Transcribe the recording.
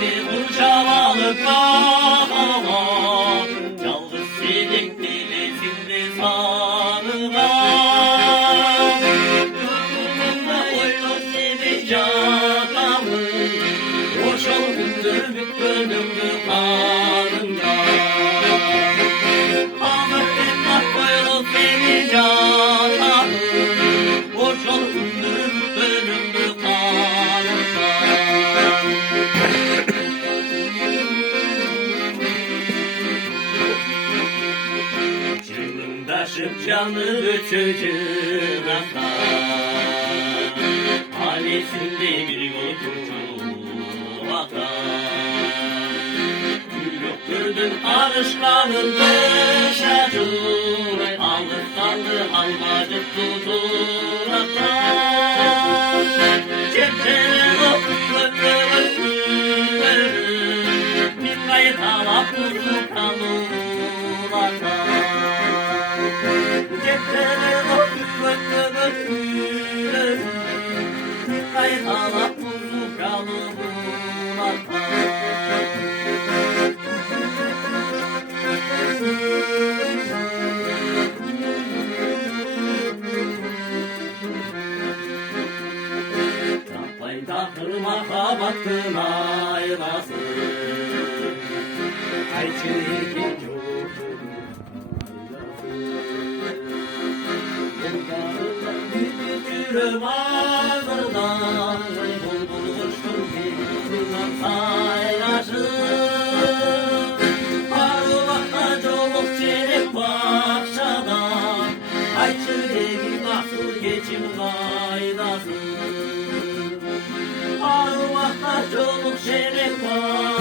bir kurcavalık baba, yalnız senin bilesinde sanılan. Yurtunda oylu sevinç adamı, hoş ol gündürmük bölümlü kanında. Ahmet Emrah oylu sevinç adamı, hoş ol gündürmük bölümlü kanında. Taşıp canı götürdün akar, halesinde bir yol kurtulup akar. Gül yok gördün arışkanın dışarı, aldı kaldı almacık tutun akar. Cepleri okup bir kayıt alap kuzu kanun akar. Cepleri okup bir kayıt alap kuzu kanun akar. Tapayda kırmaka baktın aylası, ayçiğin çocuğun aylası. Bulgarından bir bütürüm ağzından, bulbul kuştum bir sayraşım. Arvakta çoluk çelik bahçadan, ayçiğin mahsul geçim kaydası. Arvakta çoluk çelik bahçadan,